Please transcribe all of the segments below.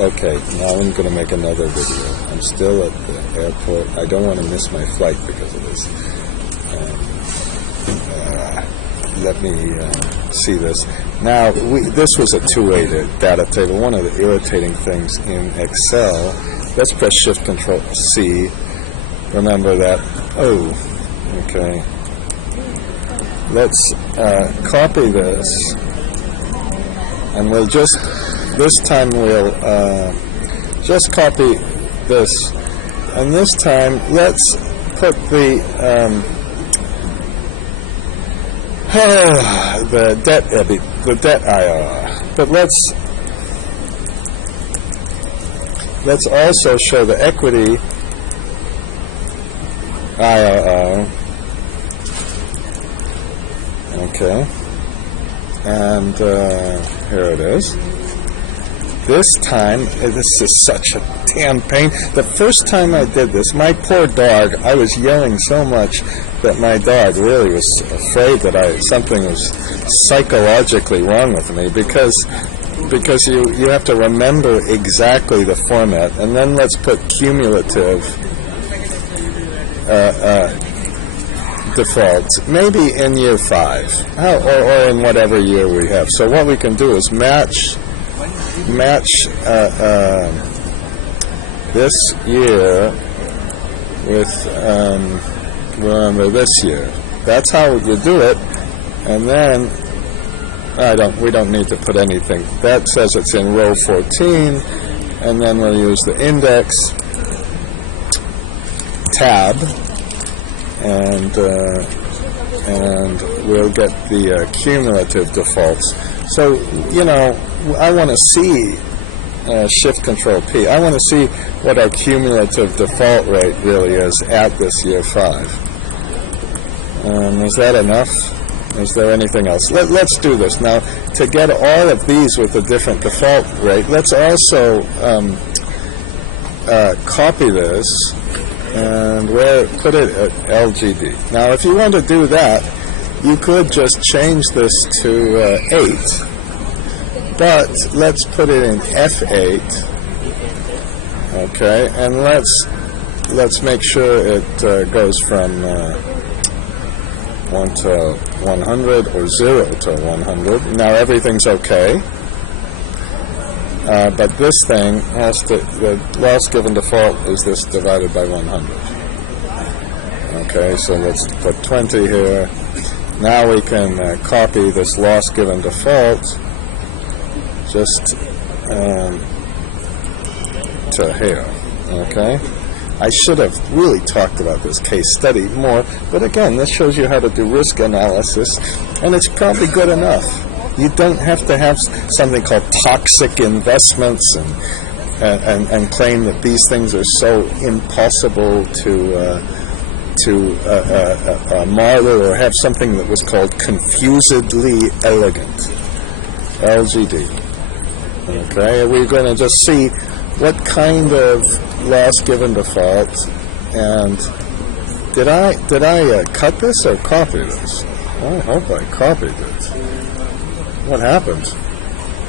Okay, now I'm going to make another video. I'm still at the airport. I don't want to miss my flight because of this. Let me see this. Now, this was a two-way data table. One of the irritating things in Excel, let's press Shift-Control-C. Remember that. Oh, okay. Let's copy this, and we'll just, this time we'll just copy this, and this time let's put the debt IRR, but let's also show the equity IRR. Okay, and here it is. This time, this is such a damn pain. The first time I did this, my poor dog, I was yelling so much that my dog really was afraid that something was psychologically wrong with me, because you have to remember exactly the format, and then let's put cumulative defaults, maybe in year 5, or in whatever year we have. So what we can do is match this year with remember this year. That's how you do it. And then we don't need to put anything. That says it's in row 14, and then we'll use the index tab, and we'll get the cumulative defaults. So, you know, I want to see Shift-Control-P. I want to see what our cumulative default rate really is at this year 5. Is that enough? Is there anything else? Let's do this. Now, to get all of these with a different default rate, let's also copy this and put it at LGD. Now, if you want to do that, you could just change this to 8, but let's put it in F8. Okay, and let's make sure it goes from 1 to 100 or 0 to 100. Now everything's okay, but this thing has to, the loss given default is this divided by 100. Okay, so let's put 20 here. Now we can copy this loss given default just to here. Okay, I should have really talked about this case study more, but again, this shows you how to do risk analysis, and it's probably good enough. You don't have to have something called toxic investments and claim that these things are so impossible to model, or have something that was called confusedly elegant. LGD. Okay, we're going to just see what kind of loss given default. And did I cut this or copy this? I hope I copied it. What happened?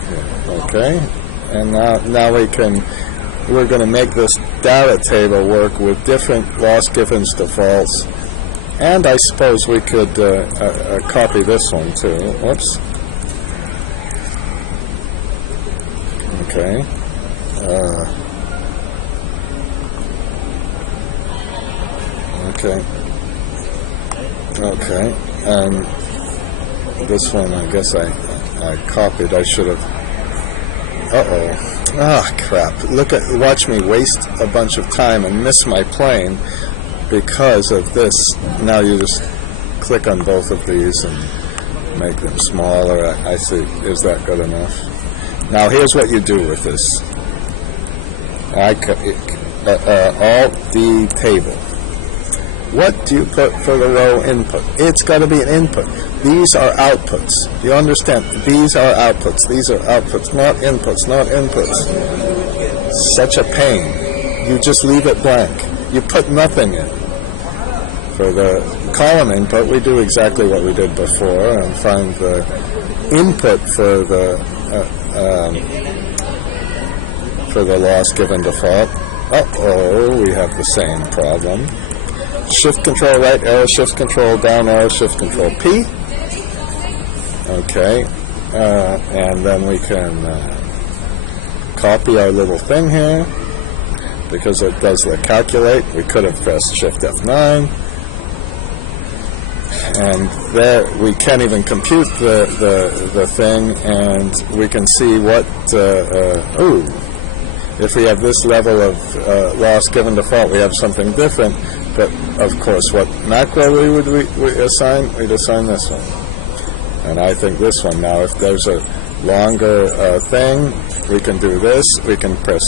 Yeah, okay, and now we're going to make this data table work with different loss given defaults, and I suppose we could copy this one too. Whoops. Okay. Okay. And this one, I guess I copied. I should have. Uh-oh. Ah, crap. Watch me waste a bunch of time and miss my plane because of this. Now you just click on both of these and make them smaller. I see. Is that good enough? Now here's what you do with this. Alt-D table. What do you put for the row input? It's got to be an input. These are outputs. You understand? These are outputs. These are outputs, not inputs, not inputs. Such a pain. You just leave it blank. You put nothing in. For the column input, we do exactly what we did before and find the input for the for the loss given default. Uh-oh, we have the same problem. Shift control right arrow, shift control down arrow, shift control P. Okay, and then we can copy our little thing here because it does the calculate. We could have pressed shift F9. And there we can't even compute the thing, and we can see what if we have this level of loss given default, we have something different. But of course, what macro we assign? We'd assign this one, and I think this one. Now, if there's a longer thing, we can do this. We can press.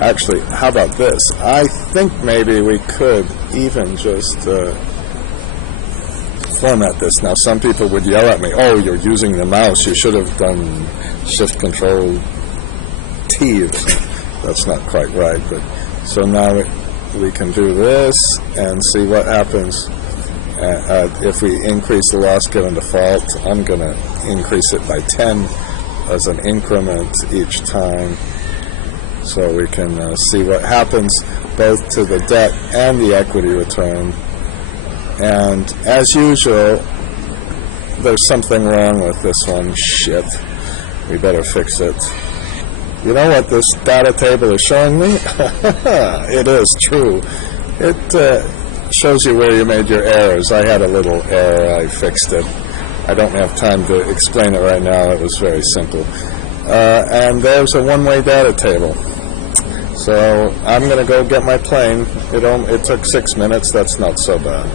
Actually, how about this? I think maybe we could even just format this. Now, some people would yell at me, "Oh, you're using the mouse. You should have done Shift Control T." That's not quite right. But so now we can do this and see what happens if we increase the loss given default. I'm going to increase it by 10 as an increment each time, so we can see what happens both to the debt and the equity return. And as usual, there's something wrong with this one. Shit. We better fix it. You know what this data table is showing me? It is true. It shows you where you made your errors. I had a little error. I fixed it. I don't have time to explain it right now. It was very simple. And there's a one-way data table. So I'm going to go get my plane. It took 6 minutes. That's not so bad.